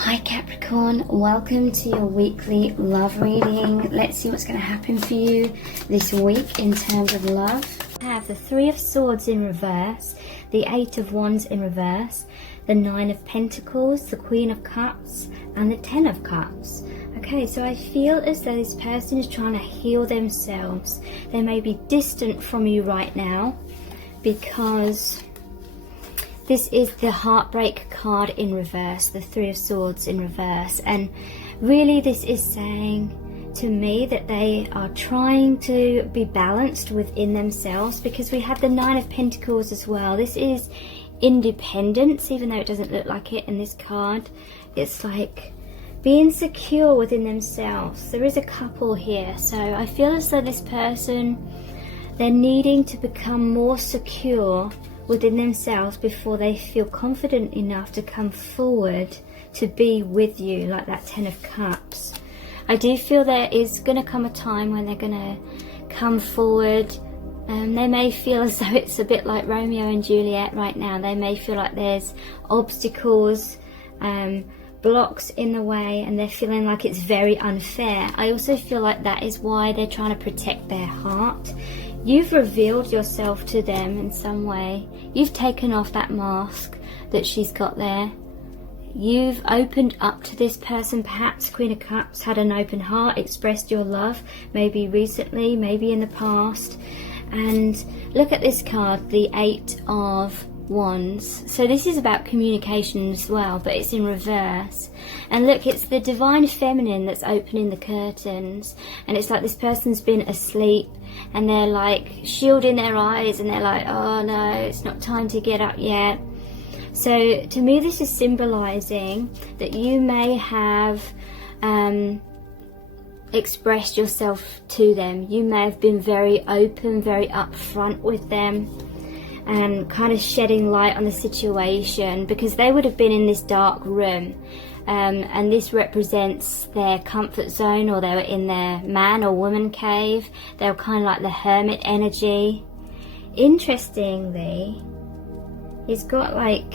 Hi Capricorn, welcome to your weekly love reading. Let's see what's going to happen for you this week in terms of love. I have the Three of Swords in reverse, the Eight of Wands in reverse, the Nine of Pentacles, the Queen of Cups, and the Ten of Cups. Okay, so I feel as though this person is trying to heal themselves. They may be distant from you right now because this is the heartbreak card in reverse, the Three of Swords in reverse. And really this is saying to me that they are trying to be balanced within themselves, because we have the Nine of Pentacles as well. This is independence, even though it doesn't look like it in this card. It's like being secure within themselves. There is a couple here, so I feel as though this person, they're needing to become more secure within themselves before they feel confident enough to come forward to be with you, like that Ten of Cups. I do feel there is going to come a time when they're going to come forward. They may feel as though it's a bit like Romeo and Juliet right now. They may feel like there's obstacles, blocks in the way, and they're feeling like it's very unfair. I also feel like that is why they're trying to protect their heart. You've revealed yourself to them in some way. You've taken off that mask that she's got there. You've opened up to this person. Perhaps Queen of Cups had an open heart, expressed your love, maybe recently, maybe in the past. And look at this card, the Eight of Wands. So this is about communication as well, but it's in reverse. And look, it's the divine feminine that's opening the curtains, and it's like this person's been asleep and they're like shielding their eyes, and they're like, oh no, it's not time to get up yet. So to me this is symbolizing that you may have expressed yourself to them. You may have been very open, very upfront with them, and kind of shedding light on the situation, because they would have been in this dark room, and this represents their comfort zone, or they were in their man or woman cave. They were kind of like the hermit energy. Interestingly, he's got like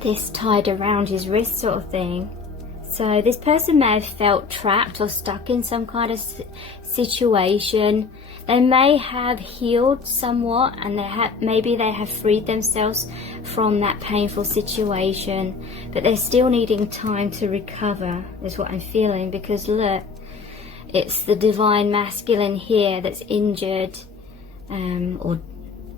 this tied around his wrist sort of thing. So this person may have felt trapped or stuck in some kind of situation. They may have healed somewhat, and maybe they have freed themselves from that painful situation, but they're still needing time to recover, is what I'm feeling. Because look, it's the divine masculine here that's injured, or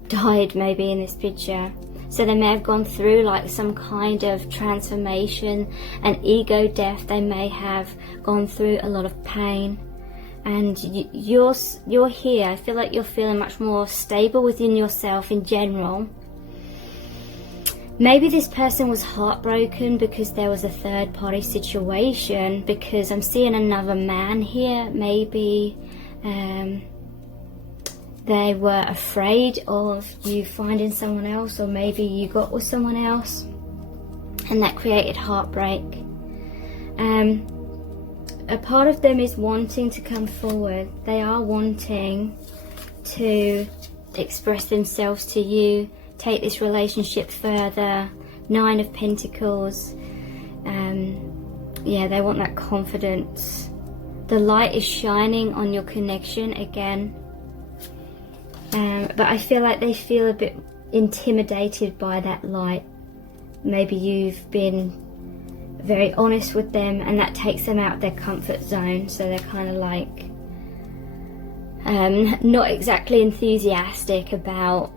died maybe in this picture. So they may have gone through like some kind of transformation, an ego death. They may have gone through a lot of pain, and you're here. I feel like you're feeling much more stable within yourself in general. Maybe this person was heartbroken because there was a third party situation, because I'm seeing another man here. Maybe they were afraid of you finding someone else, or maybe you got with someone else and that created heartbreak. A part of them is wanting to come forward. They are wanting to express themselves to you, take this relationship further. Nine of Pentacles. Yeah, they want that confidence. The light is shining on your connection again. But I feel like they feel a bit intimidated by that light. Maybe you've been very honest with them, and that takes them out of their comfort zone. So they're kind of like not exactly enthusiastic about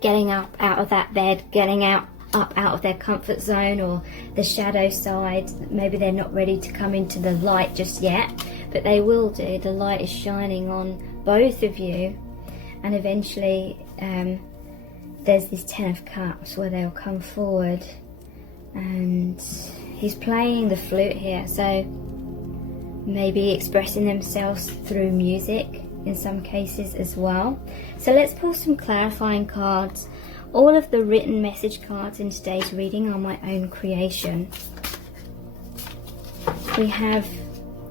getting up out of that bed, getting up out of their comfort zone or the shadow side. Maybe they're not ready to come into the light just yet, but they will do. The light is shining on both of you, and eventually there's this Ten of Cups where they'll come forward, and he's playing the flute here, so maybe expressing themselves through music in some cases as well. So let's pull some clarifying cards. All of the written message cards in today's reading are my own creation. We have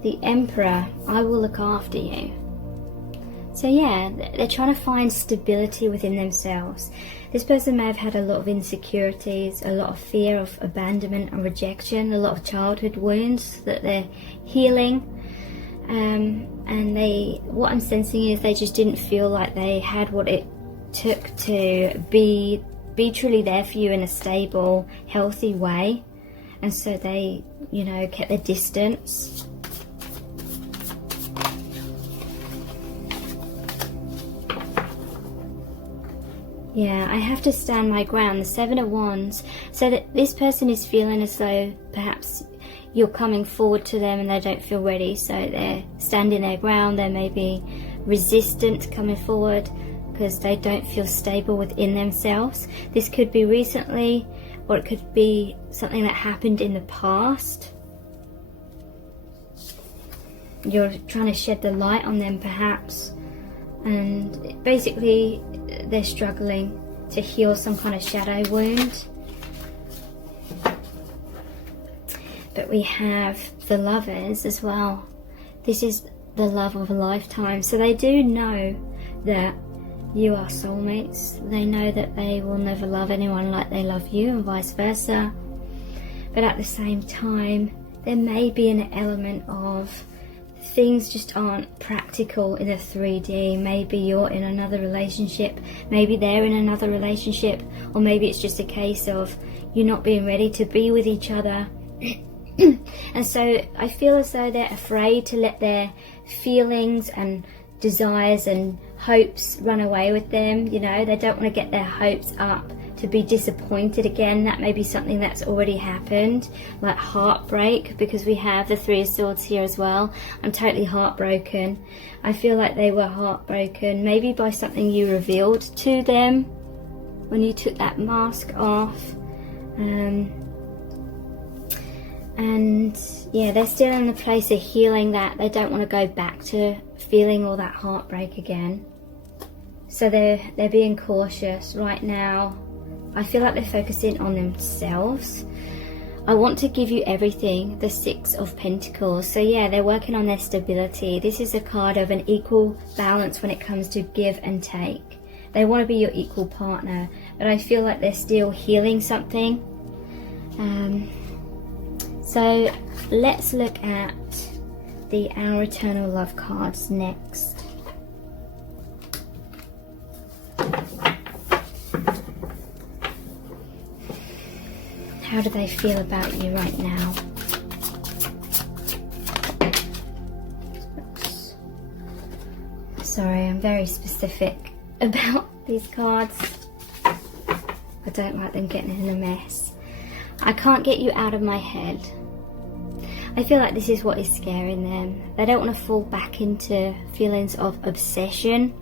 the Emperor. I will look after you. So yeah, they're trying to find stability within themselves. This person may have had a lot of insecurities, a lot of fear of abandonment and rejection, a lot of childhood wounds that they're healing. And what I'm sensing is they just didn't feel like they had what it took to be truly there for you in a stable, healthy way. And so they, you know, kept their distance. Yeah, I have to stand my ground, the Seven of Wands. So that this person is feeling as though perhaps you're coming forward to them and they don't feel ready. So they're standing their ground. They may be resistant coming forward because they don't feel stable within themselves. This could be recently, or it could be something that happened in the past. You're trying to shed the light on them perhaps. And basically they're struggling to heal some kind of shadow wound. But we have the Lovers as well. This is the love of a lifetime. So they do know that you are soulmates. They know that they will never love anyone like they love you, and vice versa. But at the same time, there may be an element of things just aren't practical in a 3D. Maybe you're in another relationship, maybe they're in another relationship, or maybe it's just a case of you not being ready to be with each other. And so I feel as though they're afraid to let their feelings and desires and hopes run away with them. You know, they don't want to get their hopes up to be disappointed again. That may be something that's already happened, like heartbreak, because we have the Three of Swords here as well. I'm totally heartbroken. I feel like they were heartbroken maybe by something you revealed to them when you took that mask off. And yeah, they're still in the place of healing that. They don't want to go back to feeling all that heartbreak again. So they're being cautious right now. I feel like they're focusing on themselves. I want to give you everything, the Six of Pentacles. So yeah, they're working on their stability. This is a card of an equal balance when it comes to give and take. They want to be your equal partner, but I feel like they're still healing something. So let's look at the Our Eternal Love cards next. How do they feel about you right now? Oops. Sorry, I'm very specific about these cards. I don't like them getting in a mess. I can't get you out of my head. I feel like this is what is scaring them. They don't want to fall back into feelings of obsession.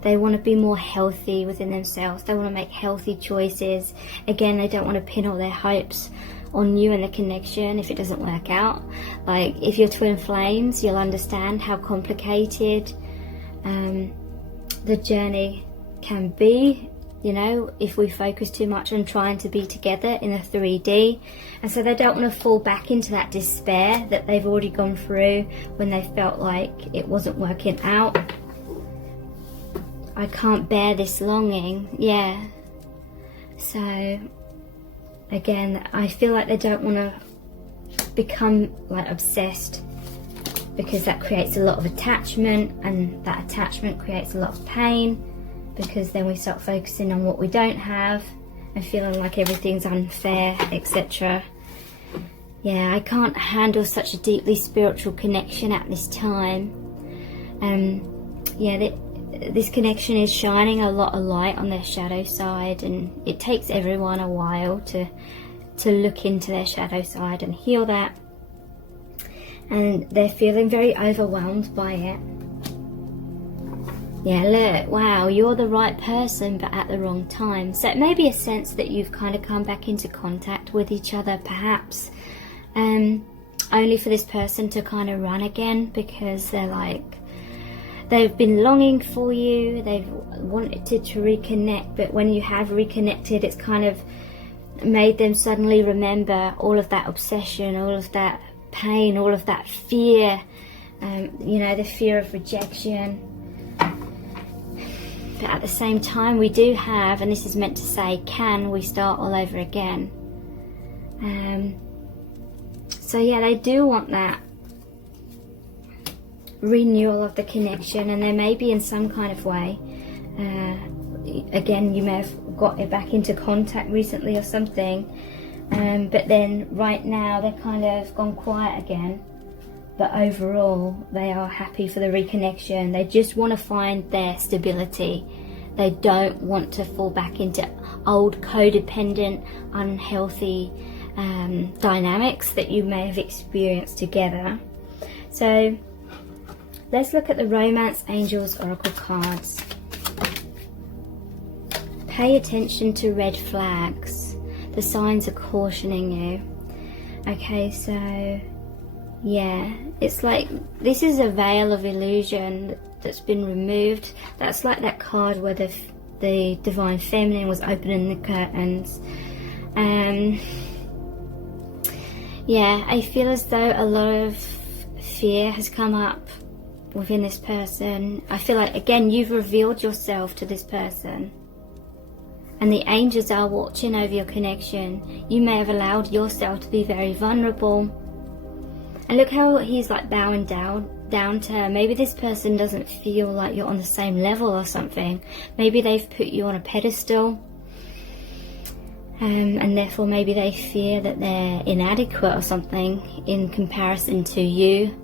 They want to be more healthy within themselves. They want to make healthy choices. Again, they don't want to pin all their hopes on you and the connection if it doesn't work out. Like, if you're twin flames, you'll understand how complicated the journey can be, you know, if we focus too much on trying to be together in a 3D. And so they don't want to fall back into that despair that they've already gone through when they felt like it wasn't working out. I can't bear this longing. Yeah. So again, I feel like they don't want to become like obsessed, because that creates a lot of attachment, and that attachment creates a lot of pain, because then we start focusing on what we don't have and feeling like everything's unfair, etc. Yeah, I can't handle such a deeply spiritual connection at this time. Yeah, this connection is shining a lot of light on their shadow side, and it takes everyone a while to look into their shadow side and heal that. And they're feeling very overwhelmed by it. Yeah, look, wow, you're the right person but at the wrong time. So it may be a sense that you've kind of come back into contact with each other, perhaps only for this person to kind of run again, because they're like, they've been longing for you, they've wanted to reconnect, but when you have reconnected, it's kind of made them suddenly remember all of that obsession, all of that pain, all of that fear, you know, the fear of rejection. but at the same time we do have, and this is meant to say, can we start all over again? So yeah, they do want that renewal of the connection, and they may be in some kind of way. Again, you may have got it back into contact recently or something, but then right now they're kind of gone quiet again. But overall, they are happy for the reconnection. They just want to find their stability. They don't want to fall back into old codependent, unhealthy dynamics that you may have experienced together. So let's look at the Romance Angels Oracle cards. Pay attention to red flags. The signs are cautioning you. Okay, so yeah, it's like this is a veil of illusion that's been removed. That's like that card where the Divine Feminine was opening the curtains. Yeah, I feel as though a lot of fear has come up within this person. I feel like, again, you've revealed yourself to this person, and the angels are watching over your connection. You may have allowed yourself to be very vulnerable. And look how he's like bowing down to her. Maybe this person doesn't feel like you're on the same level or something. Maybe they've put you on a pedestal, and therefore maybe they fear that they're inadequate or something in comparison to you.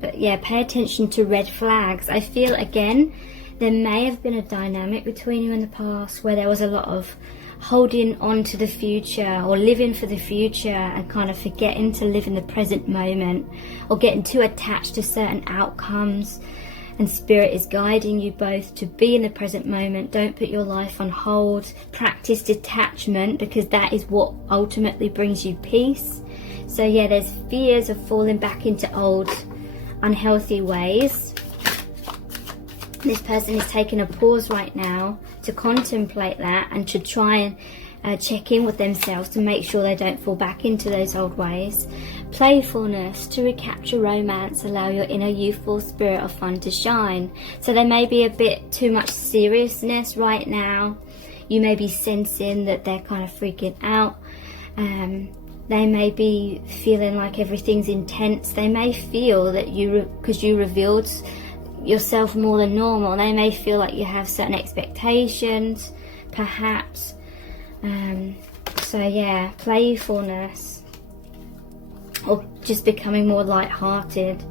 But yeah, pay attention to red flags. I feel, again, there may have been a dynamic between you in the past where there was a lot of holding on to the future or living for the future and kind of forgetting to live in the present moment, or getting too attached to certain outcomes. And Spirit is guiding you both to be in the present moment. Don't put your life on hold. Practice detachment, because that is what ultimately brings you peace. So yeah, there's fears of falling back into old unhealthy ways. This person is taking a pause right now to contemplate that and to try and check in with themselves to make sure they don't fall back into those old ways. Playfulness, to recapture romance, allow your inner youthful spirit of fun to shine. So there may be a bit too much seriousness right now. You may be sensing that they're kind of freaking out. They may be feeling like everything's intense. They may feel that because you revealed yourself more than normal, they may feel like you have certain expectations, perhaps. So yeah, playfulness, or just becoming more light-hearted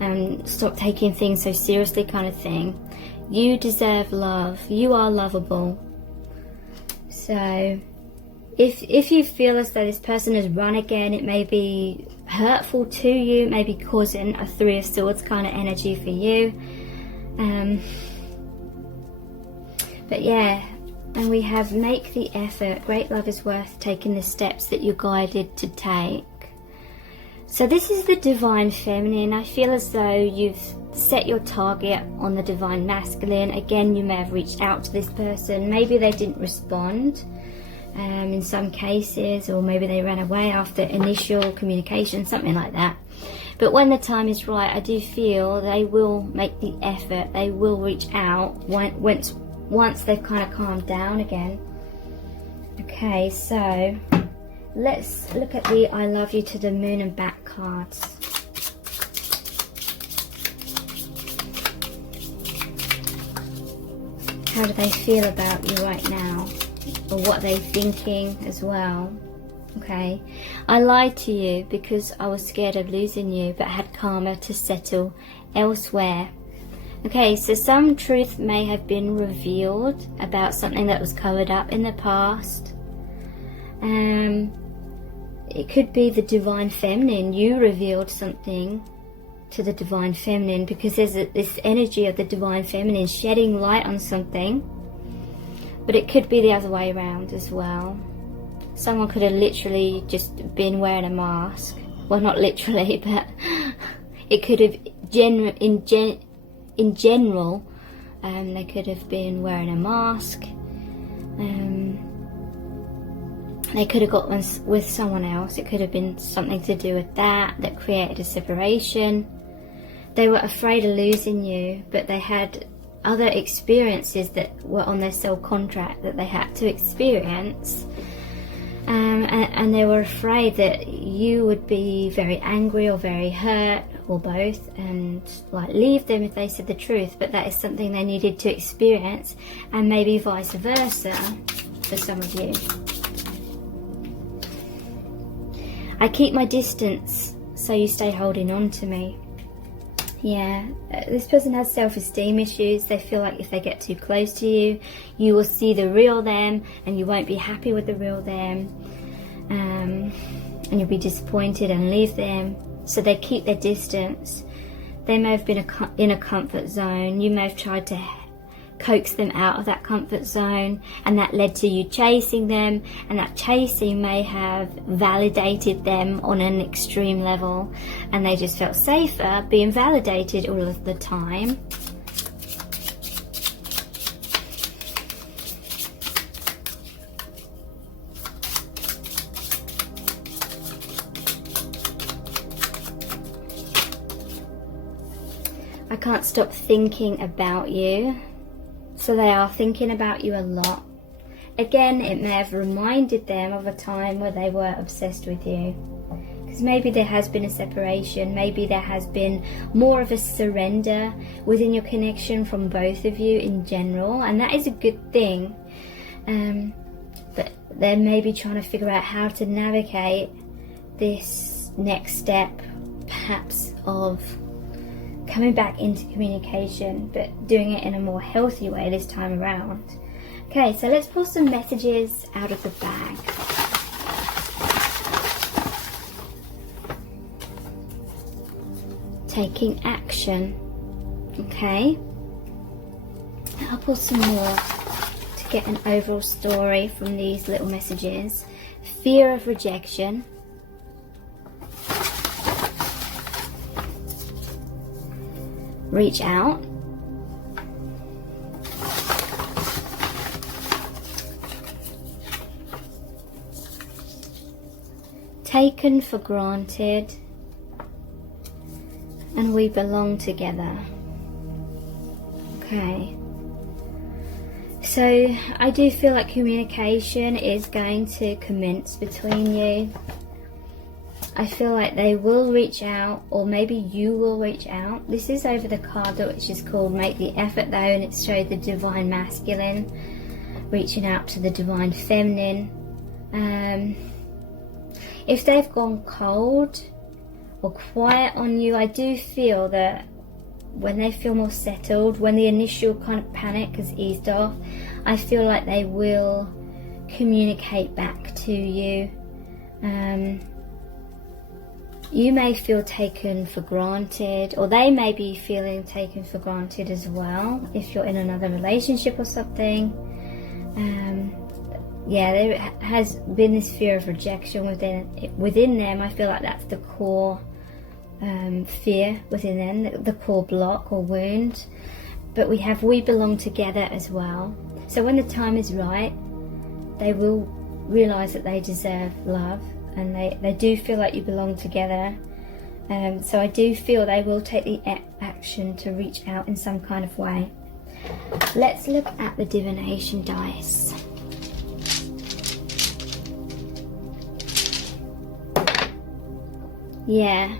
and stop taking things so seriously, kind of thing. You deserve love. You are lovable. So if you feel as though this person has run again, it may be hurtful to you, it may be causing a Three of Swords kind of energy for you. But yeah, and we have make the effort. Great love is worth taking the steps that you're guided to take. So this is the Divine Feminine. I feel as though you've set your target on the Divine Masculine. Again, you may have reached out to this person. Maybe they didn't respond in some cases, or maybe they ran away after initial communication, something like that. But when the time is right, I do feel they will make the effort. They will reach out once they've kind of calmed down again. Okay, so let's look at the I love you to the moon and back cards. How do they feel about you right now? Or what are they thinking as well? Okay, I lied to you because I was scared of losing you, but had karma to settle elsewhere. Okay, so some truth may have been revealed about something that was covered up in the past. It could be the Divine Feminine. You revealed something to the Divine Feminine because there's this energy of the Divine Feminine shedding light on something. But it could be the other way around as well. Someone could have literally just been wearing a mask. Well, not literally, but it could have in general, they could have been wearing a mask. They could have got one with someone else. It could have been something to do with that created a separation. They were afraid of losing you, but they had other experiences that were on their soul contract that they had to experience. And they were afraid that you would be very angry or very hurt, or both, and like leave them if they said the truth. But that is something they needed to experience, and maybe vice versa for some of you. I keep my distance, so you stay holding on to me. Yeah, this person has self-esteem issues. They feel like if they get too close to you, you will see the real them, and you won't be happy with the real them, and you'll be disappointed and leave them. So they keep their distance. They may have been in a comfort zone. You may have tried to coax them out of that comfort zone, and that led to you chasing them, and that chasing may have validated them on an extreme level, and they just felt safer being validated all of the time. I can't stop thinking about you. So they are thinking about you a lot. Again, it may have reminded them of a time where they were obsessed with you. Because maybe there has been a separation. Maybe there has been more of a surrender within your connection from both of you in general. And that is a good thing. But they're maybe trying to figure out how to navigate this next step, perhaps of coming back into communication, but doing it in a more healthy way this time around. Okay, so let's pull some messages out of the bag. Taking action. Okay, I'll pull some more to get an overall story from these little messages. Fear of rejection. Reach out. Taken for granted. And we belong together. Okay. So I do feel like communication is going to commence between you. I feel like they will reach out, or maybe you will reach out. This is over the card which is called Make the Effort though, and it showed the divine masculine reaching out to the divine feminine. If they've gone cold or quiet on you, I do feel that when they feel more settled, when the initial kind of panic has eased off, I feel like they will communicate back to you. You may feel taken for granted, or they may be feeling taken for granted as well if you're in another relationship or something. Yeah, there has been this fear of rejection within them. I feel like that's the core fear within them, the core block or wound. But we have we belong together as well. So when the time is right, they will realise that they deserve love. And they do feel like you belong together. So I do feel they will take the action to reach out in some kind of way. Let's look at the divination dice. Yeah,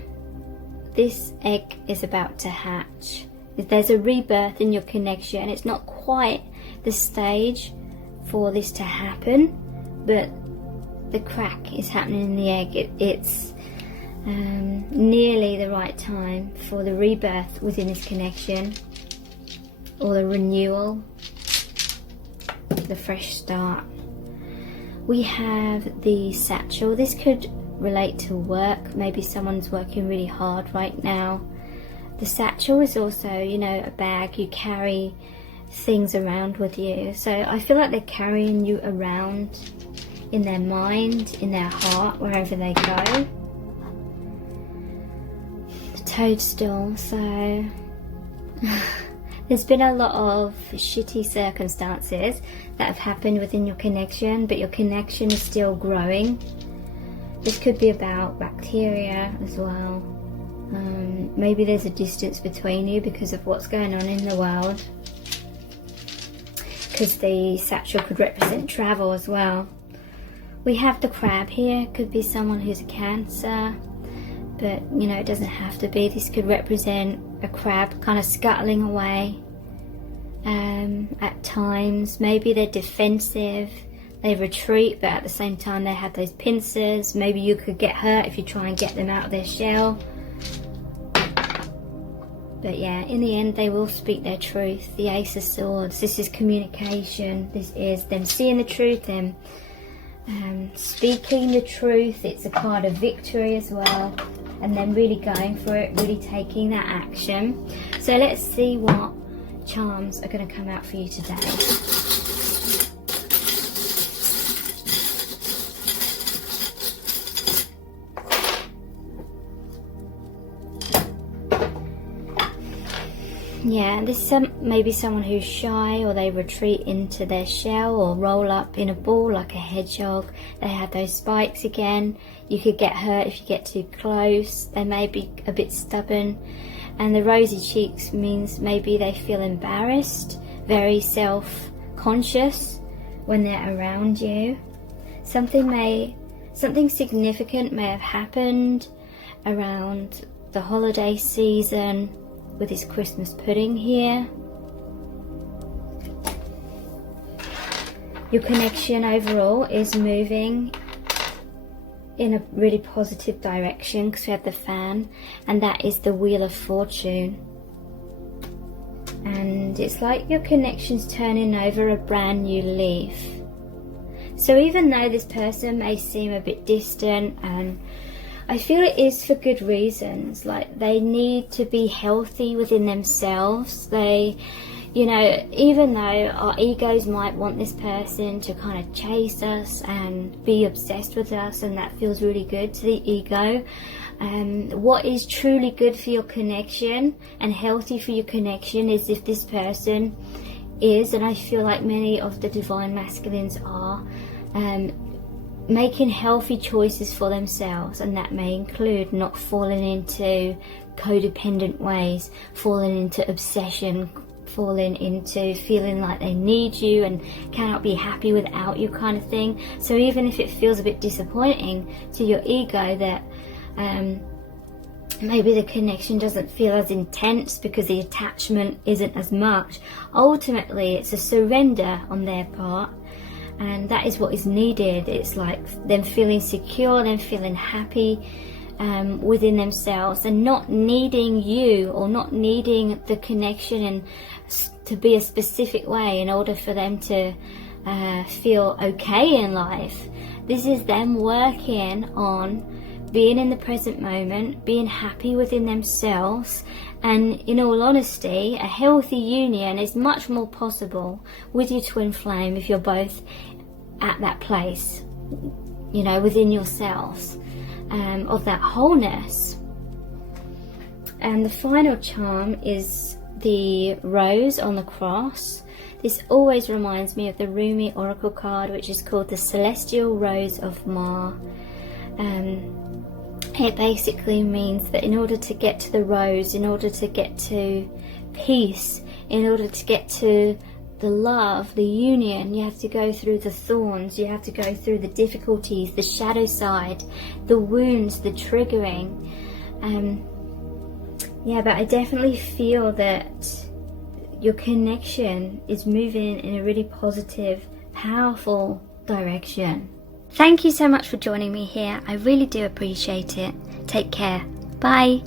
this egg is about to hatch. There's a rebirth in your connection. It's not quite the stage for this to happen, but the crack is happening in the egg. It's nearly the right time for the rebirth within this connection, or the renewal, the fresh start. We have the satchel. This could relate to work. Maybe someone's working really hard right now. The satchel is also, you know, a bag you carry things around with you. So I feel like they're carrying you around in their mind, in their heart, wherever they go. The toadstool. So there's been a lot of shitty circumstances that have happened within your connection, but your connection is still growing. This could be about bacteria as well. Maybe there's a distance between you because of what's going on in the world. because the satchel could represent travel as well. We have the crab here, could be someone who's a Cancer, but you know, it doesn't have to be. This could represent a crab kind of scuttling away at times. Maybe they're defensive, they retreat, but at the same time they have those pincers. Maybe you could get hurt if you try and get them out of their shell. But yeah, in the end they will speak their truth. The Ace of Swords, this is communication. This is them seeing the truth, them speaking the truth. It's a card of victory as well, and then really going for it, really taking that action. So let's see what charms are going to come out for you today. Yeah, this is maybe someone who's shy, or they retreat into their shell or roll up in a ball like a hedgehog. They have those spikes again. You could get hurt if you get too close. They may be a bit stubborn. And the rosy cheeks means maybe they feel embarrassed, very self-conscious when they're around you. Something significant may have happened around the holiday season, with this Christmas pudding here. Your connection overall is moving in a really positive direction, because we have the fan, and that is the Wheel of Fortune. And it's like your connection's turning over a brand new leaf. So even though this person may seem a bit distant, and I feel it is for good reasons, like they need to be healthy within themselves. They, you know, even though our egos might want this person to kind of chase us and be obsessed with us, and that feels really good to the ego, what is truly good for your connection and healthy for your connection is if this person is, and I feel like many of the divine masculines are, making healthy choices for themselves, and that may include not falling into codependent ways, falling into obsession, falling into feeling like they need you and cannot be happy without you kind of thing. So even if it feels a bit disappointing to your ego that maybe the connection doesn't feel as intense because the attachment isn't as much, ultimately it's a surrender on their part. And that is what is needed. It's like them feeling secure, them feeling happy within themselves, and not needing you, or not needing the connection and to be a specific way in order for them to feel okay in life. This is them working on being in the present moment, being happy within themselves. And in all honesty, a healthy union is much more possible with your twin flame if you're both at that place, you know, within yourselves, of that wholeness. And the final charm is the rose on the cross. This always reminds me of the Rumi oracle card, which is called the Celestial Rose of Ma. It basically means that in order to get to the rose, in order to get to peace, in order to get to the love, the union, you have to go through the thorns, you have to go through the difficulties, the shadow side, the wounds, the triggering. Yeah, but I definitely feel that your connection is moving in a really positive, powerful direction. Thank you so much for joining me here. I really do appreciate it. Take care. Bye.